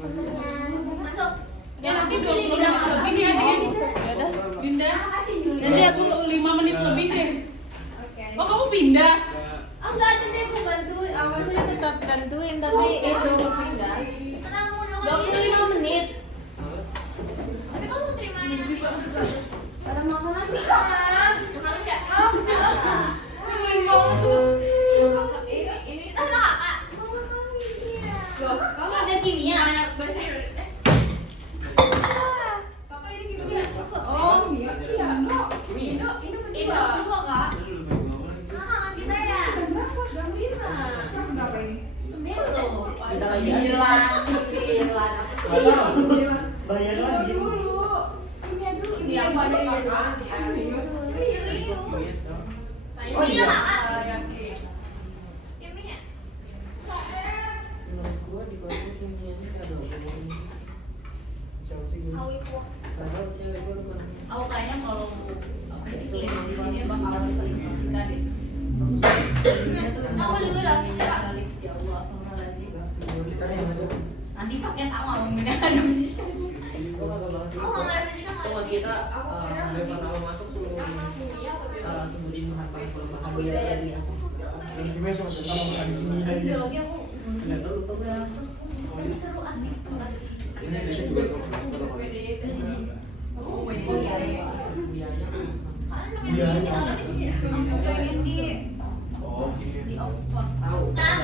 Masuk. Ya nanti 20 menit lebih ya, Din. Dinda. Nanti aku 5 menit lebih deh. Oh, kamu pindah? Enggak, nanti aku bantuin. Maksudnya tetap bantuin tapi itu pindah. 25 menit. Tapi kamu terima pada makanan bisa. Makan ya? Bisa. Ini kita sama kakak. Kamu ada kimia? Bahasa Indonesia. Kakak ini kimia. Oh, kimia. Iya, no. Kimia. Ini kedua, Kak. Nah, kita ya. Jam 5. Berapa ini? 9. 9. Bayar lagi. Kimia dulu. Kimia apa dari kakak? Oh iya. Kimia. Menurut gua di kelas kimianya ada apa ini? Siapa sih gua? Karena cewek gua lumayan. Aku kayaknya kalau apa sih klinik di sini bakal sering fisika deh. Aku juga udah sekali. Ya Allah, astagfirullahaladzim. Nanti pakai tak mau ada fisika. Itu agak bahas itu. Cuma kita dari pertama masuk suruh sebutin bahan-bahan dia tadi. Dan kimia sama tentang bahan kimia ini. Biologi aku Nggak tahu lupa. udah masuk. Tapi seru asik. Ini jadi juga kalau Aku mau main di biaya. Aku pengen di Oh, kimia. di Oxford. Tahu. Nah,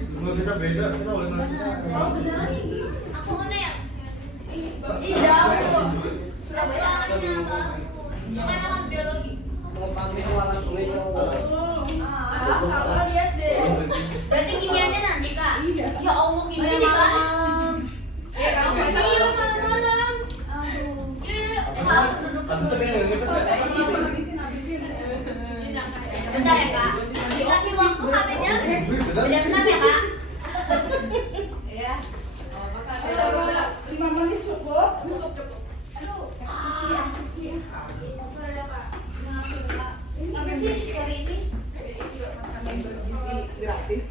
Semua kita beda, kita oleh oh beneran ini. Aku mana ya? Ih jauh. Surabaya anaknya bagus. Saya anak biologi. Mau pamer warna kue cowok. Kakak lihat deh. Berarti kimianya nanti kak? Ya Allah kimia malam-malam. Kamu kimia malam-malam. Iya, kamu duduk. Bentar ya kak. Dikasih waktu HP-nya. Jam 6 ya kak. Iya. Oh, 5 menit cukup. cukup. Aduh. Apa sih hari ini? Makanan bergizi gratis.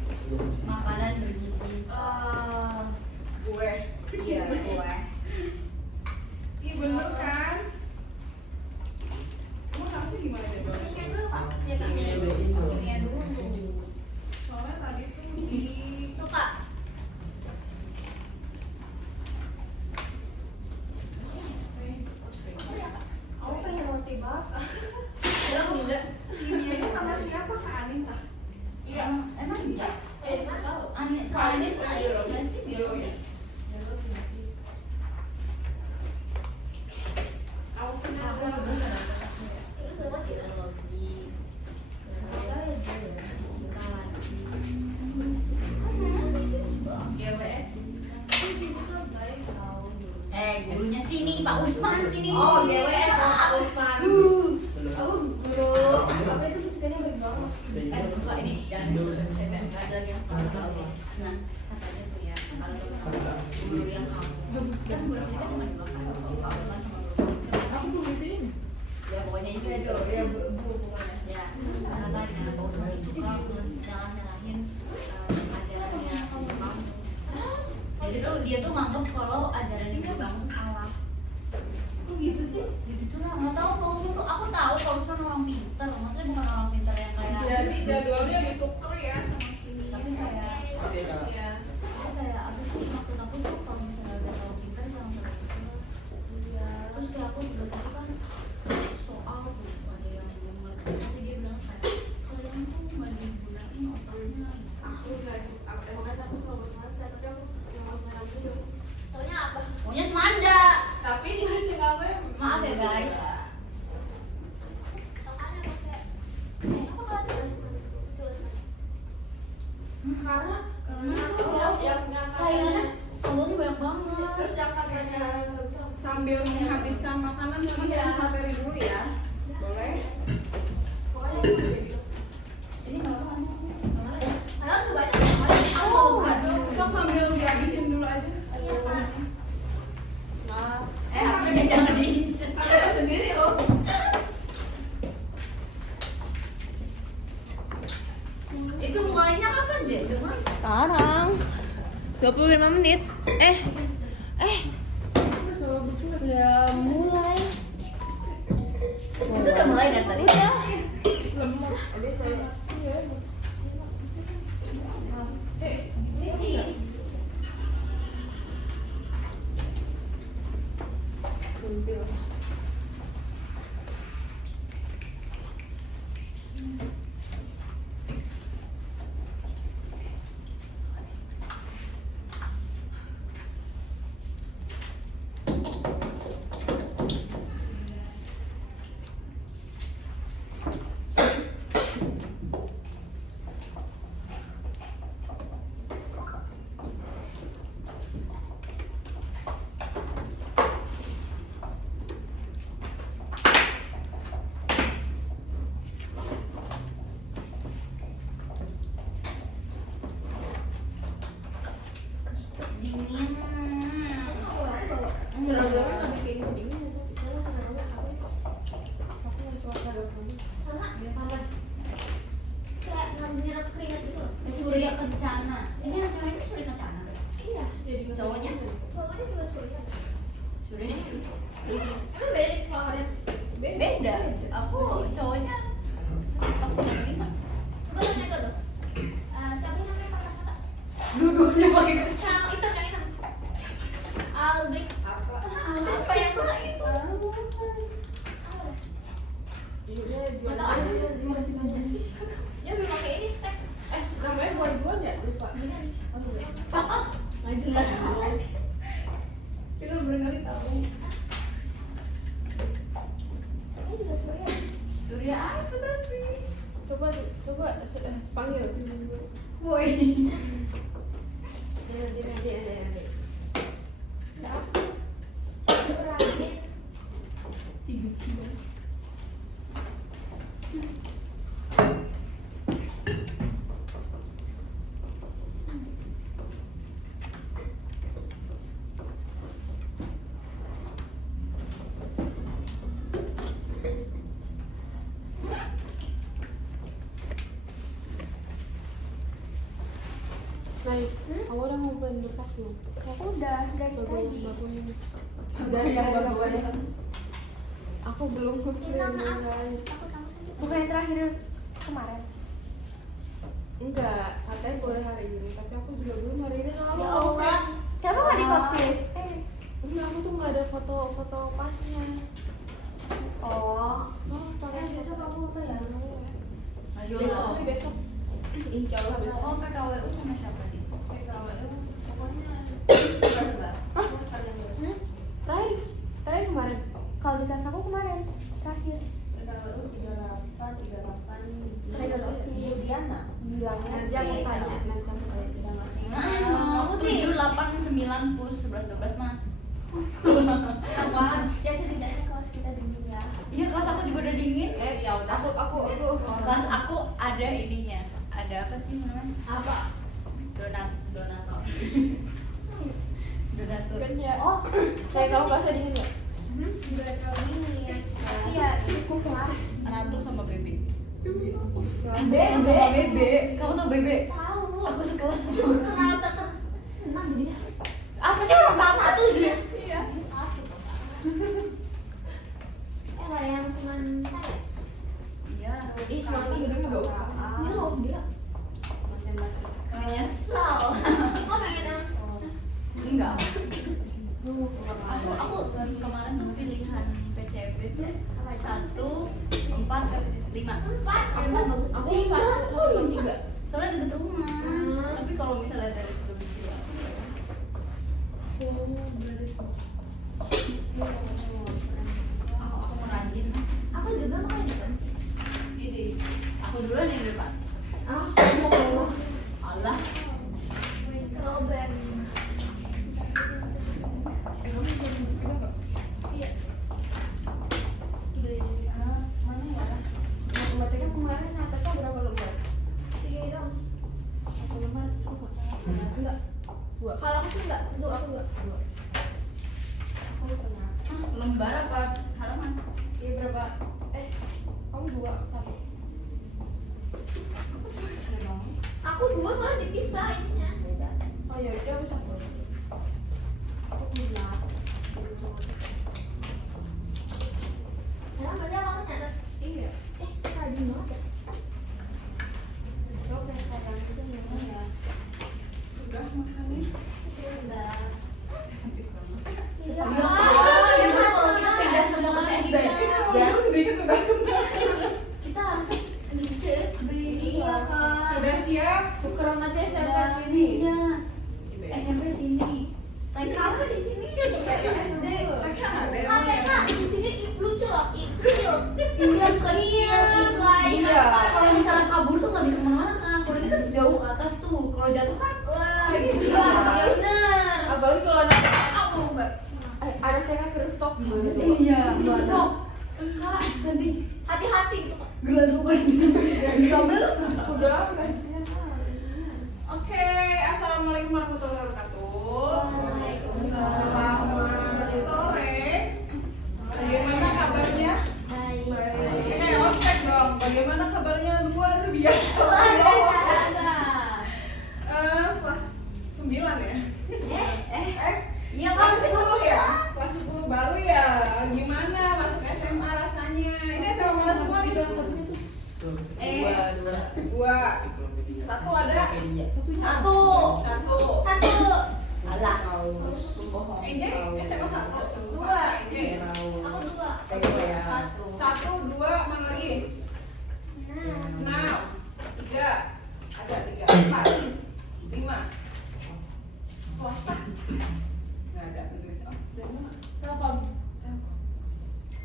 Makanan bergizi. Gue. Iya, gue. Iya bener kan? Kamu harusnya gimana deh? Kimia dulu pak. Ya kan? Kimia dulu. Kimia dulu. Soalnya tadi tuh di Suka. Aku pengen roti bakar. Bilang tidak. kimianya sama siapa Kak Anin tak? Iya. Emang iya? Emang tahu. Kak Anin biologi sih biologi. Aku punya Aku juga nggak dapet asli. Itu suka biologi. Apa ya dia? Fisika lagi. GWS fisika. Fisika baik tahu. Gurunya sini Pak Usman sini. Oh GWS Pak Usman. Aku guru apa itu fisikanya baik banget. Coba ini jangan itu saya nggak ada lagi yang salah. Nah katanya tuh ya kalau teman-teman guru yang kamu kan guru fisika cuma dua kan Pak Usman sama guru. Aku belum di sini. Ya pokoknya itu ya bu pokoknya ya katanya Pak Usman suka nyalahin ajarannya kamu. Jadi tuh dia tuh nganggep kalau ajaran di kamu tuh salah. Kok gitu sih? Ya gitu lah, nggak tahu Pak Usman tuh aku tahu Pak Usman orang pintar, maksudnya bukan orang pintar yang kayak. jadi jadwalnya dituker ya sama kimia. Tapi kayak Iya. kayak apa sih maksud aku tuh kalau misalnya udah tahu pintar jangan terlalu. Iya. Terus kayak aku juga tahu kan soal tuh ada yang belum ngerti tapi dia bilang kayak kalian tuh nggak digunain otaknya. Aku nggak suka banget aku nggak mau semanda tapi aku nggak mau semanda dulu. Soalnya apa? Maunya semanda. Tapi di hati kamu maaf ya guys. Karena tuh yang saingannya awalnya banyak banget. Terus yang katanya Sambil menghabiskan makanan mungkin bahas materi dulu ya. Boleh? ini nggak apa-apa sih. Padahal sebanyak aduh. Sok sambil dihabisin dulu aja. Maaf. HP-nya jangan diinjek. Aku sendiri loh. Itu mulainya kapan, Jek? Sekarang 25 menit. Udah mulai. Itu udah mulai dari tadi. Lemot. Ada saya. Ini sih. Sumpil. Dingin. Surya Kencana. Ini yang ceweknya Surya Kencana. Iya. Cowoknya? Cowoknya juga Surya. Surya. Emang beda kalau kalian? Beda. Aku cowoknya pasti yang lima. Coba tanya ke lo. Siapa yang namanya kata-kata? Dua-duanya pakai kencana. Itu yang ini. Aldrik. Apa? Apa yang pernah itu? Mana ada? Dia belum pakai ini. Namanya buat ya? Lupa. Nggak jelas. Itu berkali tahu. Ini juga Surya. Surya apa tapi? Coba panggil. Boy. Dia. Radit. Tiba-tiba. Kamu udah ngumpulin bekas belum? Aku udah dari tadi. Dari bagus. Aku belum ngumpulin. Aku tahu sendiri. Bukan yang terakhir kemarin. Enggak, katanya boleh hari ini, tapi aku juga belum hari ini. Ya Allah. Siapa nggak di kopsis? Enggak, aku tuh nggak ada foto pasnya. Oh. Pakai Besok kamu apa ya? Ayo besok. Insya Allah besok. Oh, PKWU sama siapa nih? PKWU pokoknya Terakhir kemarin. kalau di kelas aku kemarin terakhir PKWU 38. terakhir si Diana bilangnya Nanti aku tanya, nanti aku tanya tidak masih. aku 7, 8, 9, 10, 11, 12 mah apa? Ya setidaknya kelas kita dingin ya. Iya, kelas aku juga udah dingin. Ya udah. Aku. Kelas aku ada ininya. Ada apa sih namanya? Apa? Donatur. Oh, kayak kamu kelasnya dingin ya? Udah terlalu dingin. Iya, itu kelas. Ratu sama Bebe. Bebe sama Bebe. Kamu tau Bebe? Tahu. Aku sekelas sama Kenal tenang jadinya. apa sih orang satu sih? Iya. Satu. Nggak yang teman saya. Iya. Ih, semangatnya gedungnya bagus. Dia loh dia. Menyesal. Kok pengen yang Enggak. Aku kemarin tuh pilihan PCB tuh 1, 4, 5. 4? Aku bagus. Aku 1, 3. Soalnya deket rumah. Tapi kalau misalnya dari provinsi aku merajin. aku juga makan depan. Jadi aku duluan yang di depan. Allah. Robert. Iya. Mana ya? Matematika kemarin nyatanya berapa lembar? 3 dong. 1 lembar cukup. Enggak. 2. Kalau aku sih enggak, aku 2. Aku pernah. Lembar apa halaman? Iya berapa? Kamu 2 kan? Aku 2 soalnya dipisah ininya. Beda. Oh ya udah aku 1. Aku 2. jatuh kan? Wah, ini Iya bener. Apalagi kalau anak apa mbak? anak TK ke rooftop gimana tuh? Iya. Sok. Kak, nanti hati-hati gitu. Udah kan? Oke, assalamualaikum warahmatullahi wabarakatuh. Selamat sore. Bagaimana kabarnya? Ospek dong. Bagaimana kabarnya? Luar biasa. Kelas 9 ya? Iya Kelas kan? 10 ya? Kelas 10 baru ya? Gimana masuk SMA rasanya? Ini SMA mana semua nih? Dua. Satu ada? Satu. Alah. EJ? SMA 1? Dua. EJ? Aku dua. Satu, dua, mana lagi? 6, 3, ada 3, 4, 5. Swasta? Nggak ada, negeri. Oh, dari mana? Telkom.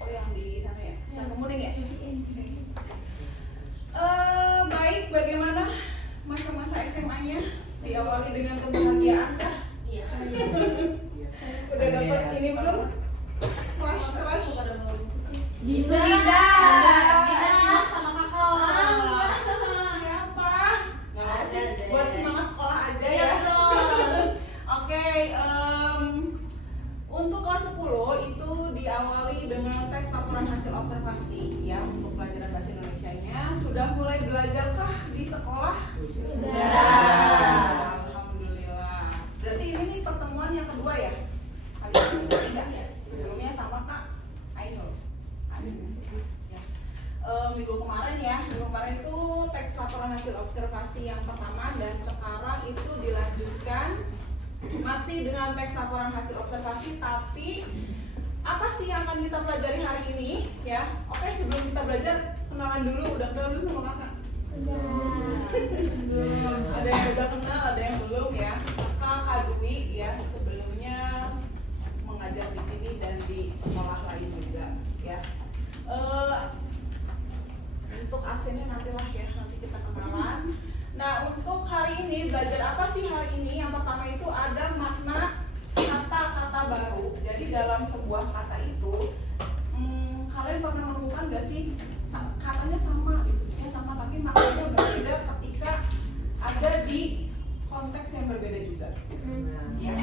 Oh, yang di sana ya? Yang kemudian ya? Baik, bagaimana masa-masa SMA-nya? Diawali dengan kebahagiaan kah? Iya. Udah dapat ini belum? Crush? Dinda. Dinda. Dinda simak sama kakak. Siapa? Nggak apa sih, buat semangat sekolah aja Iya ya. betul. Oke, untuk kelas 10 itu diawali dengan teks laporan hasil observasi ya untuk pelajaran bahasa Indonesianya. Sudah mulai belajarkah di sekolah? Sudah. Alhamdulillah. Berarti ini nih pertemuan yang kedua ya? Kali ini Indonesia ya. Sebelumnya sama Kak Ainul. Ya. Minggu kemarin itu teks laporan hasil observasi yang pertama dan sekarang itu dilanjutkan masih dengan teks laporan hasil observasi, tapi apa sih yang akan kita pelajari hari ini ya? Oke, sebelum kita belajar kenalan dulu, udah kenal dulu sama kakak? Ada yang udah kenal, ada yang belum ya. Kakak Dwi ya, sebelumnya mengajar di sini dan di sekolah lain juga ya. Untuk absennya nantilah ya, nanti kita kenalan. Nah, untuk hari ini belajar apa sih hari ini? Yang pertama itu ada makna kata-kata baru. Jadi dalam sebuah kata itu, kalian pernah menemukan gak sih katanya sama, disebutnya sama, tapi maknanya berbeda ketika ada di konteks yang berbeda juga. Ya,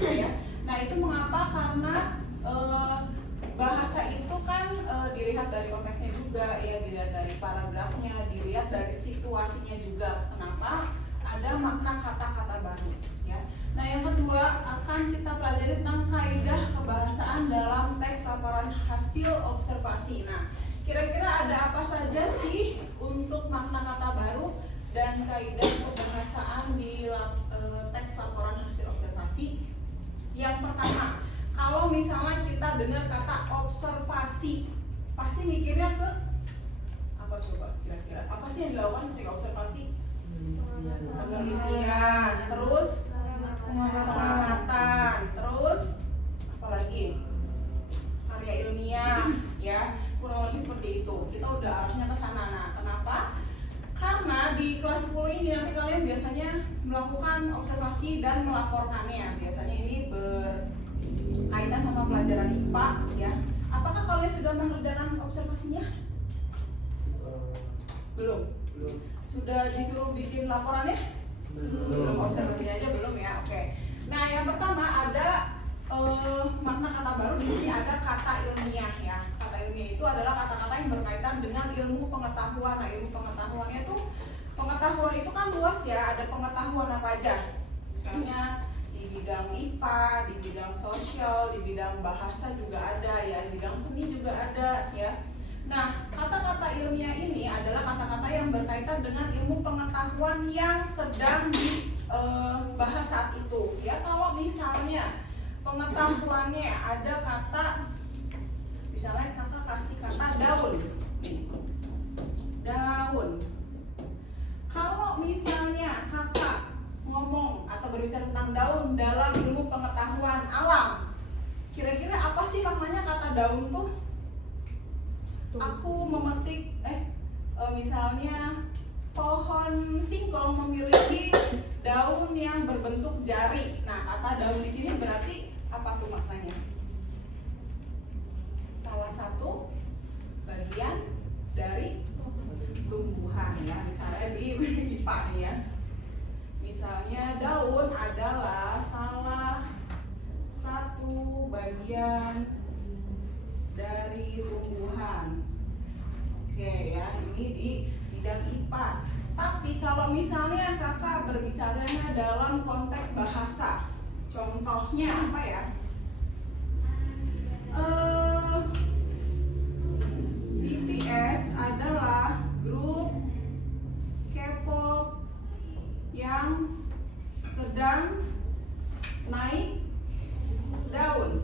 ya. Nah itu mengapa? Karena bahasa itu kan dilihat dari konteksnya juga, ya dilihat dari paragrafnya, dilihat dari situasinya juga. Kenapa? Ada makna kata-kata baru. Ya. Nah yang kedua akan kita pelajari tentang kaidah kebahasaan dalam teks laporan hasil observasi. Nah kira-kira ada apa saja sih untuk makna kata baru dan kaidah kebahasaan di teks laporan hasil observasi? Yang pertama, kalau misalnya kita dengar kata observasi, pasti mikirnya ke apa coba kira-kira? Apa sih yang dilakukan ketika observasi? Penelitian, terus pengamatan, terus apa lagi? Karya ilmiah, ya kurang lebih seperti itu. Kita udah arahnya ke sana. Nah, kenapa? Karena di kelas 10 ini nanti kalian biasanya melakukan observasi dan melaporkannya. Biasanya ini berkaitan sama pelajaran IPA ya. Apakah kalian sudah mengerjakan observasinya? Belum. Sudah disuruh bikin laporannya? Belum. Observasinya aja belum ya. Oke. Nah, yang pertama ada makna kata baru. Di sini ada kata ilmiah ya. Kata ilmiah itu adalah kata-kata yang berkaitan dengan ilmu pengetahuan. Nah, ilmu pengetahuannya itu, pengetahuan itu kan luas ya. Ada pengetahuan apa aja? Misalnya di bidang IPA, di bidang sosial, di bidang bahasa juga ada ya, di bidang seni juga ada ya. Nah, kata-kata ilmiah ini adalah kata-kata yang berkaitan dengan ilmu pengetahuan yang sedang dibahas saat itu ya. Kalau misalnya pengetahuannya ada kata, misalnya kakak kasih kata daun, daun. Kalau misalnya kakak ngomong atau berbicara tentang daun dalam ilmu pengetahuan alam, kira-kira apa sih maknanya kata daun tuh? Aku memetik misalnya pohon singkong memiliki daun yang berbentuk jari. Nah, kata daun di sini berarti apa tuh maknanya? Salah satu bagian dari tumbuhan ya, misalnya di IPA ya. Misalnya daun adalah salah satu bagian dari tumbuhan. Oke ya, ini di bidang IPA. Tapi kalau misalnya kakak berbicaranya dalam konteks bahasa, contohnya apa ya? BTS adalah grup K-pop yang sedang naik daun.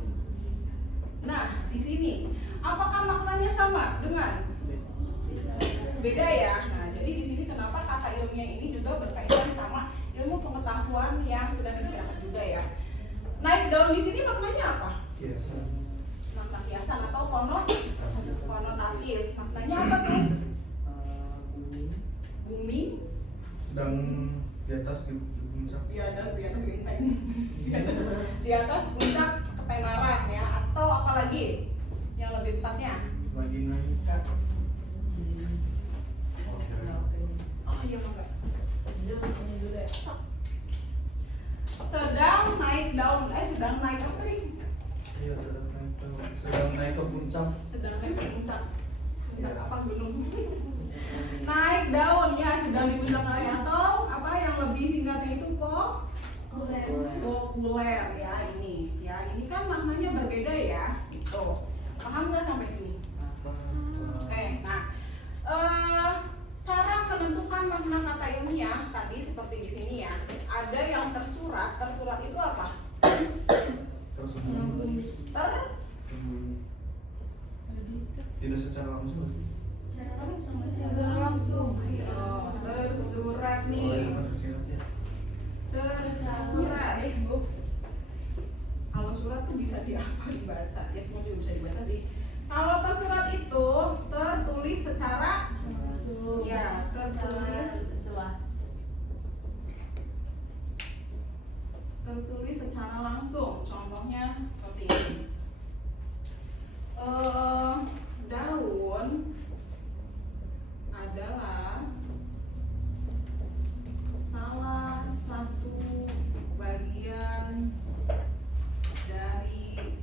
Nah, di sini apakah maknanya sama dengan? Beda ya. Nah, jadi di sini kenapa kata ilmiah ini juga berkaitan sama ilmu pengetahuan yang sedang dibicarakan juga ya. Naik daun di sini maknanya apa? Kiasan. Makna kiasan atau konotatif. Maknanya apa tuh? Bumi Sedang di atas di puncak. ya, dan di atas genteng. Di atas puncak ketenaran ya, atau apalagi yang lebih tepatnya? Lagi naik. Oke. Oh iya enggak. Ini dulu ya. Sedang naik daun, sedang naik apa nih? Iya, sedang naik ke puncak. Sedang naik ke puncak. Puncak apa gunung? Naik daun ya, sedang di puncak naik, atau apa yang lebih singkatnya itu populer ya ini. Ya, ini kan maknanya berbeda ya. Gitu. Paham nggak sampai sini? Oke, nah cara menentukan makna kata ilmiah tadi seperti di sini ya. Ada yang tersurat. Tersurat itu apa? Tersembunyi. Tidak secara langsung sih. Secara langsung. Oh, tersurat Oh, nih. ya, tersiratnya. Tersurat. Kalau surat tuh bisa dibaca. Ya semua juga bisa dibaca sih. Kalau tersurat itu tertulis secara ya, tertulis secara langsung. Contohnya seperti ini. Daun adalah salah satu bagian dari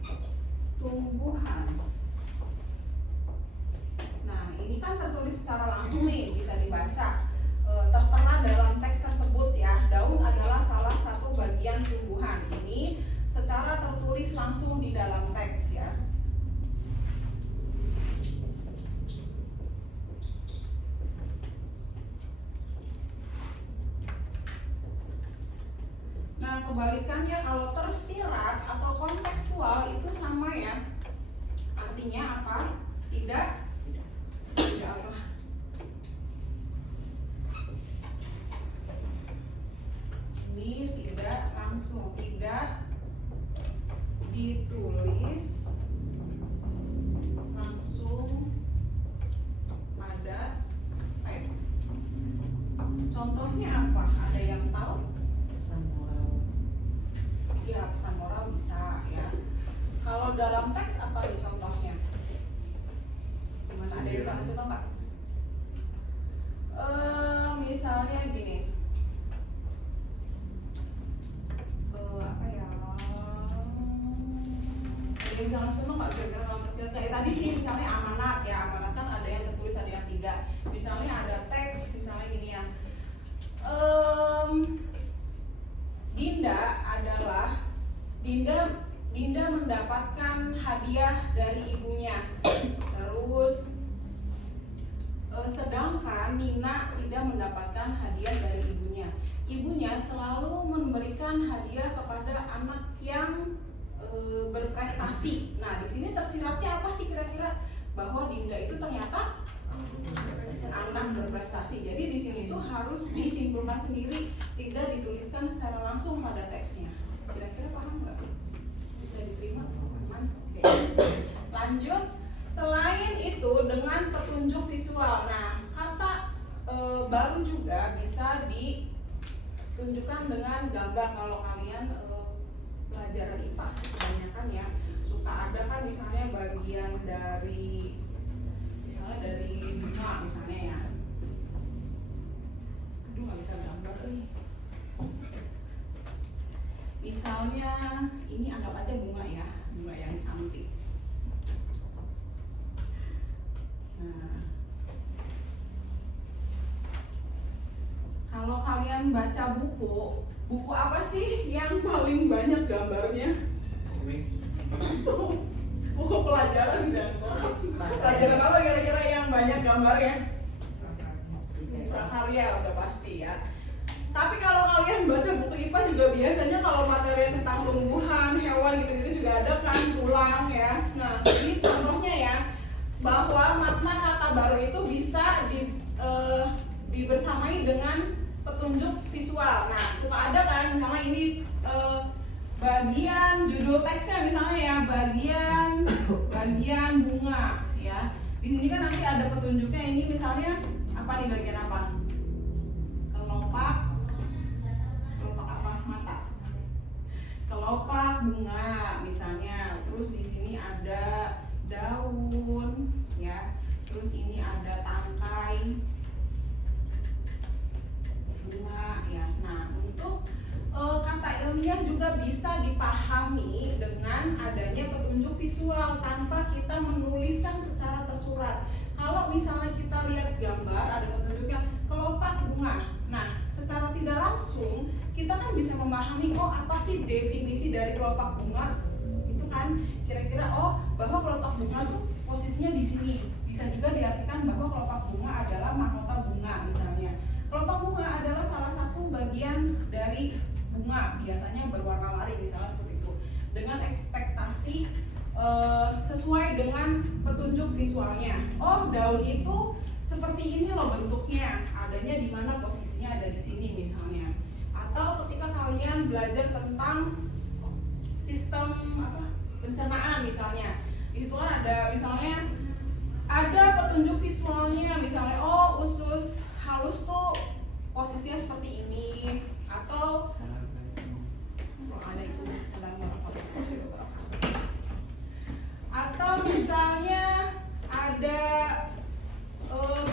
tumbuhan. Nah, ini kan tertulis secara langsung nih, bisa dibaca. Tertera dalam teks tersebut ya, daun adalah salah satu bagian tumbuhan. Ini secara tertulis langsung di dalam teks ya. Nah, kebalikannya kalau tersirat atau kontekstual itu sama ya. Artinya apa? Tidak apa? Ini tidak langsung, tidak ditulis langsung pada teks. Contohnya apa? Ada yang tahu? Pesan moral. Ya, pesan moral bisa ya. Kalau dalam teks apa nih contohnya? Gimana, ada yang bisa kasih tau nggak? Misalnya gini. Apa ya? Ada yang bisa kasih tau nggak kira-kira kalau tersirat? Kayak tadi sih misalnya amanat ya, amanat kan ada yang tertulis ada yang tidak. Misalnya ada teks, misalnya gini ya. Dinda mendapatkan hadiah dari ibunya. Terus sedangkan Nina tidak mendapatkan hadiah dari ibunya. Ibunya selalu memberikan hadiah kepada anak yang berprestasi. Nah, di sini tersiratnya apa sih kira-kira? Bahwa Dinda itu ternyata anak berprestasi. Jadi di sini tuh harus disimpulkan sendiri, tidak dituliskan secara langsung pada teksnya. Kira-kira paham nggak? Bisa diterima? Oke. Lanjut. Selain itu dengan petunjuk visual. Nah, kata baru juga bisa tunjukkan dengan gambar kalau kalian pelajaran IPA sih kebanyakan ya. Suka ada kan misalnya bagian dari misalnya dari bunga misalnya ya. Aduh nggak bisa gambar nih. Misalnya ini anggap aja bunga ya, bunga yang cantik. Nah, kalau kalian baca buku apa sih yang paling banyak gambarnya? Buku pelajaran kan? Pelajaran apa kira-kira yang banyak gambarnya? Prakarya udah pasti ya. Tapi kalau kalian baca buku IPA juga biasanya kalau materi tentang tumbuhan, hewan gitu-gitu juga ada kan tulang ya. Nah ini contohnya ya, bahwa makna kata baru itu bisa dibersamai dengan petunjuk visual. Nah suka ada kan misalnya ini bagian judul teksnya misalnya ya, bagian bunga ya. Di sini kan nanti ada petunjuknya, ini misalnya apa nih, bagian apa? Kelopak apa? Mata. Kelopak bunga misalnya. Terus di sini ada daun ya. Terus ini ada tangkai bunga ya. Nah, untuk kata ilmiah juga bisa dipahami dengan adanya petunjuk visual tanpa kita menuliskan secara tersurat. Kalau misalnya kita lihat gambar ada petunjuknya kelopak bunga. Nah, secara tidak langsung kita kan bisa memahami oh apa sih definisi dari kelopak bunga. Itu kan kira-kira oh bahwa kelopak bunga tuh posisinya di sini. Bisa juga diartikan bahwa kelopak bunga adalah mahkota bunga misalnya. Kelopak bunga adalah salah satu bagian dari bunga, biasanya berwarna-warni misalnya seperti itu. Dengan ekspektasi sesuai dengan petunjuk visualnya. Oh, daun itu seperti ini loh bentuknya, adanya di mana, posisinya ada di sini misalnya. Atau ketika kalian belajar tentang sistem pencernaan misalnya, di situ kan ada misalnya ada petunjuk visualnya, misalnya oh usus halus tuh posisinya seperti ini, atau atau misalnya ada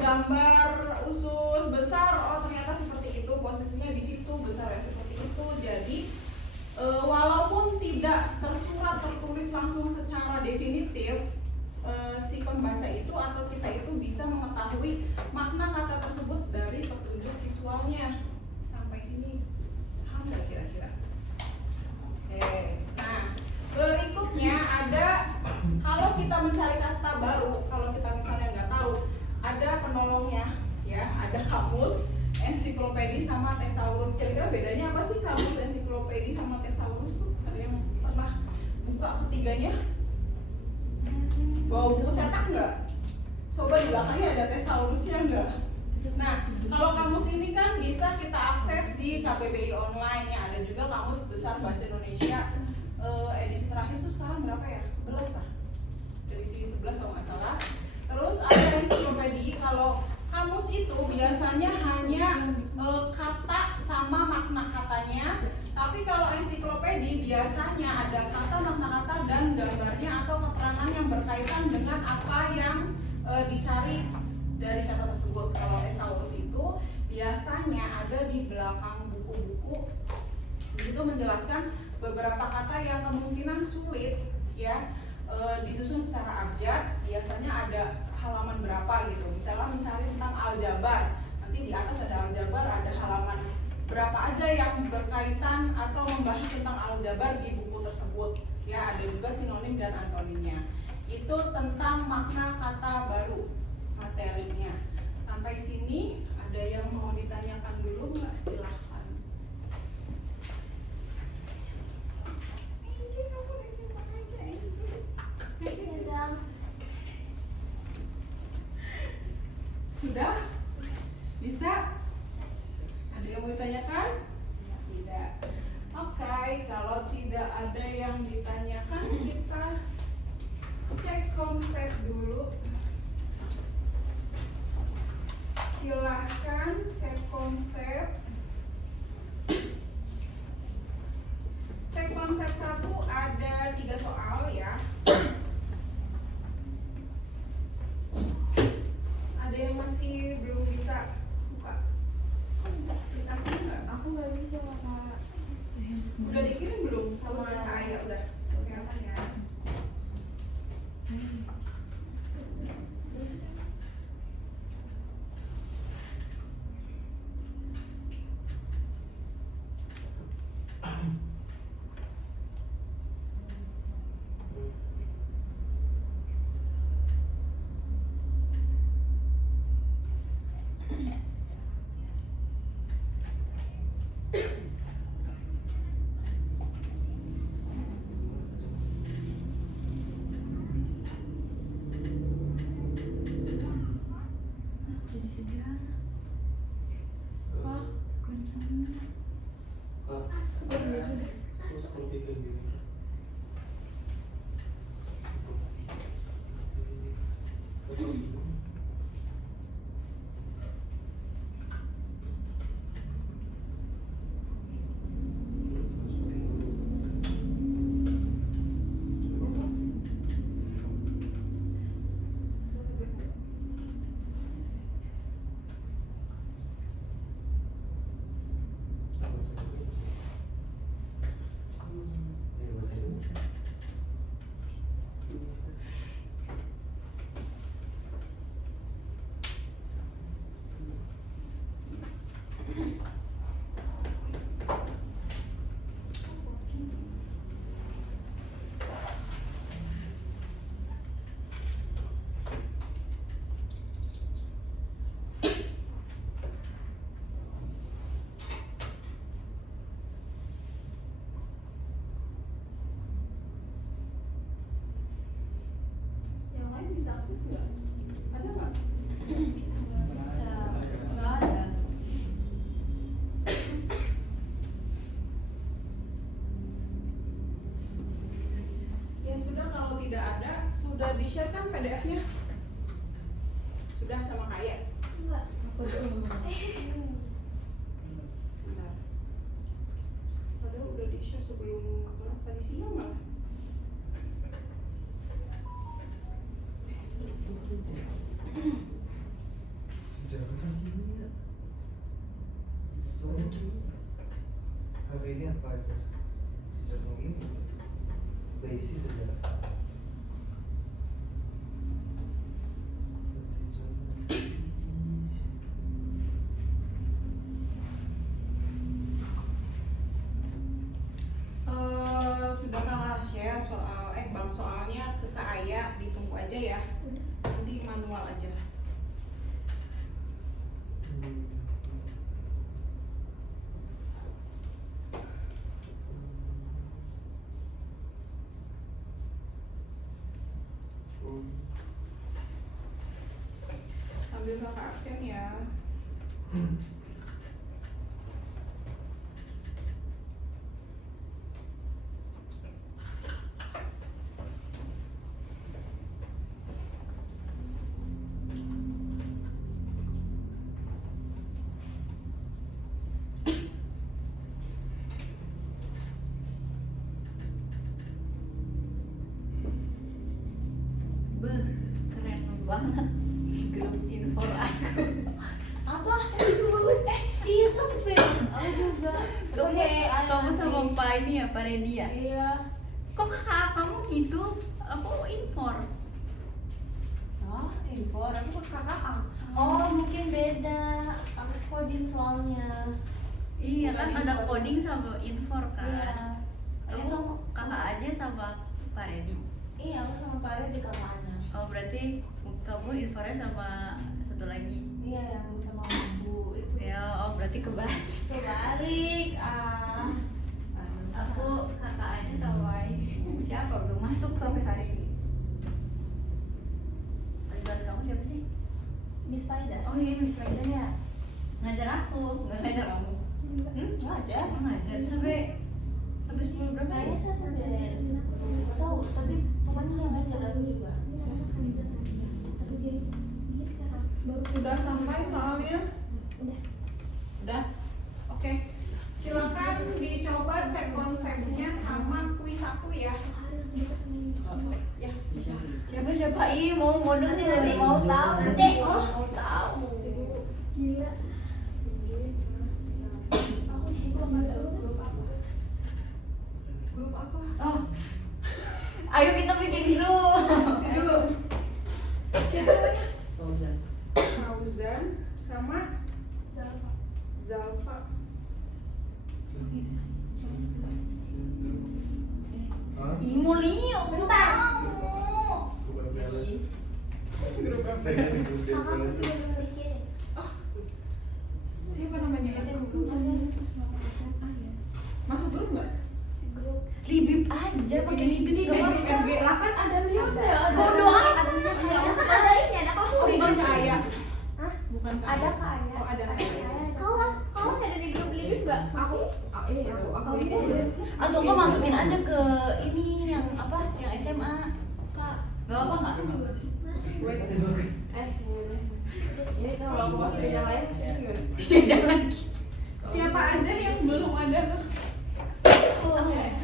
gambar usus besar, oh ternyata seperti itu, posisinya di situ, besar ya seperti itu. Jadi walaupun tidak tersurat tertulis langsung secara definitif, si pembaca itu atau kita itu bisa mengetahui makna kata tersebut dari petunjuk visualnya. Sampai sini paham nggak kira-kira? Oke. Nah, berikutnya ada kalau kita mencari kata baru, kalau kita misalnya nggak tahu, ada penolongnya ya, ada kamus, ensiklopedi sama thesaurus. Kira-kira bedanya apa sih kamus, ensiklopedi sama thesaurus tuh? Ada yang pernah buka ketiganya? Bawa buku cetak nggak? Coba di belakangnya ada thesaurusnya nggak? Nah, kalau kamus ini kan bisa kita akses di KBBI online ya. Ada juga kamus besar bahasa Indonesia edisi terakhir tuh sekarang berapa ya? 11 lah. Edisi 11 kalau nggak salah. Terus ada ensiklopedi. Kalau kamus itu biasanya hanya kata sama makna katanya. Tapi kalau ensiklopedi biasanya ada kata, makna kata, dan gambarnya atau keterangan yang berkaitan dengan apa yang dicari dari kata tersebut. Kalau thesaurus itu biasanya ada di belakang buku-buku, itu menjelaskan beberapa kata yang kemungkinan sulit ya, disusun secara abjad. Biasanya ada halaman berapa gitu. Misalnya mencari tentang aljabar, nanti di atas ada aljabar, ada halaman berapa aja yang berkaitan atau membahas tentang aljabar di buku tersebut ya. Ada juga sinonim dan antonimnya. Itu tentang makna kata baru materinya. Sampai sini ada yang mau ditanyakan dulu nggak? Silahkan. Sudah? Bisa? Ada yang mau ditanyakan? Tidak. Oke, kalau tidak ada yang ditanyakan, kita cek konsep dulu. Silahkan cek konsep. sudah, kalau tidak ada, sudah di-share kan PDF-nya? Sudah sama Kaya? Enggak. Bentar. Padahal udah di-share sebelum kelas tadi siang malah. Sejarah kan gini ya. Soalnya hari ini apa aja? Sejarah ini. Basic sejarah. Sudah kalah share soal bang soalnya ke Kak Aya, ditunggu aja ya. Nanti manual aja. Sambil kakak absen ya. Beuh, keren banget grup info aku. Apa? Iya sampai. Aku juga. Kamu sama Pak ini ya, Pak Redi ya? Iya. Kok kakak kamu gitu? Aku infor. Oh, info. Aku ke kakak. Oh, mungkin beda. Aku coding soalnya. Iya kan ada coding sama infor Iya. kan? Kamu kakak aja sama Pak Redi. Iya, aku sama Pak di kakaknya. Oh berarti kamu infornya sama satu lagi. Iya, yang sama ibu itu. Ya, oh berarti kebalik. Kebalik. Aku kakak aja sama siapa belum masuk sampai hari ini. Adik kamu siapa sih? Miss Faida. Oh iya Miss Faida ya. Ngajar aku, nggak ngajar kamu. Ngajar. Oh, ngajar sampai 10 berapa? Kayaknya saya sampai 10. Nggak tahu, tapi pokoknya dia ngajar lagi juga. Tapi dia sekarang baru Sudah sampai soalnya? udah. Udah? Oke. Silakan dicoba cek konsepnya sama kuis 1 ya. Ya. Siapa ih mau model nih nanti mau tahu. Mau tahu. Gila. Aku nggak tahu grup apa. Grup apa? Oh. Ayo kita bikin grup. Dulu. Siapa namanya? Fauzan. Fauzan sama Zalfa. Hah? Ih mau lihat, mau tahu. Bukan beres. Grup apa? Saya di grup dia Kakak beres. masih belum bikin. Siapa namanya? Masuk grup nggak? Grup. Libib aja pakai libib Ini nggak dari apa-apa. RG. Lah kan ada Lionel. Bodoh amat. Ada ini, ada kamu. Oh, bukan Kak Aya. Hah? Bukan Kak Ada Aya. Kak Aya. Oh, ada Kak Aya. Kau masih ada di grup Libib nggak? Aku ini Atau kau masukin aja ke ini yang apa? Yang SMA. Kak. Gak apa nggak? Wait. ini kalau mau masukin yang lain sih gimana? Jangan. Siapa aja yang belum ada?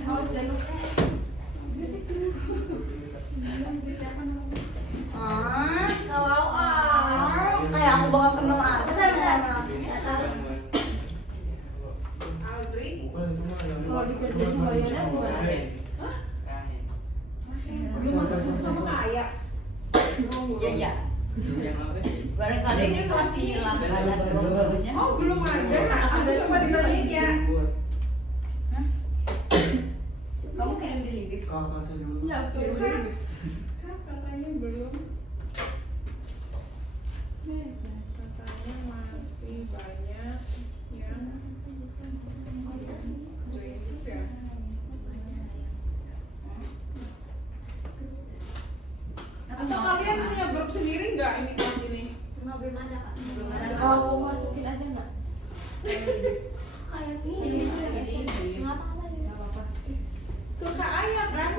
Harus jangan Siapa namanya? Ah, Kalau kayak aku bakal kenal aku. Bentar. Aldri. Bukan itu mah yang Kalau dikerjain sama Lionel gimana? Belum masuk sama Kak Aya. Iya iya. Barangkali ini masih langganan bagusnya. Oh, belum ada. Ada coba ditanyain ya. Kamu kirim di Libib. kakak saya dulu. Ya, Tuh kan. Kan katanya belum. Katanya masih banyak yang join juga. Atau kalian punya grup sendiri nggak ini kelas ini? belum ada Kak. Belum ada. Mau masukin aja nggak? Kayak ini. Nggak apa-apa. Ke Kak Aya kan?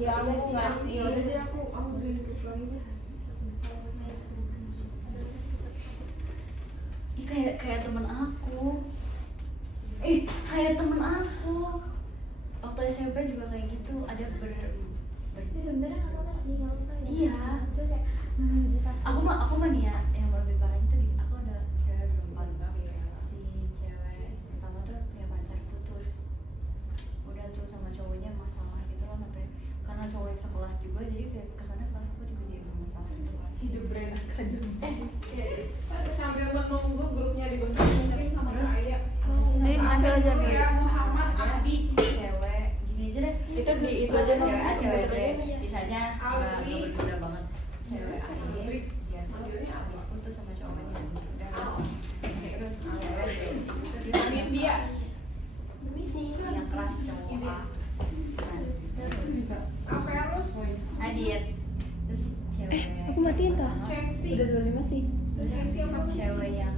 Iya, aku nggak sih. Ya udah deh, aku beli buku lagi deh. Ih, kayak temen aku. Kayak temen aku. Waktu SMP juga kayak gitu, ada Ini sebenarnya nggak apa-apa sih, nggak apa-apa ya. Iya. Itu kayak Aku mah nih ya, yang lebih parah itu aku ada cewek berempat. Si cewek pertama tuh punya pacar putus. Udah tuh sama cowoknya masalah gitu lah, sampai karena cowoknya sekelas juga, jadi kayak kesana kelas aku juga jadi bermasalah gitu kan. Hidup brand akademi. Sambil menunggu grupnya dibentuk mungkin sama Kaya. Tapi masih aja nih. Ya, Muhammad Abdi. Cewek gini aja deh. Itu aja nih. Cewek A, cewek B, Komputer aja. sisanya nggak berbeda banget. Cewek A ini dia tuh habis putus sama cowoknya. Terus cewek B Dibanding dia. permisi. yang keras cowok A. Nah, terus Averus. Adit, terus cewek Aku matiin tak? Chelsea. Udah 25 sih. Chelsea apa sih? cewek yang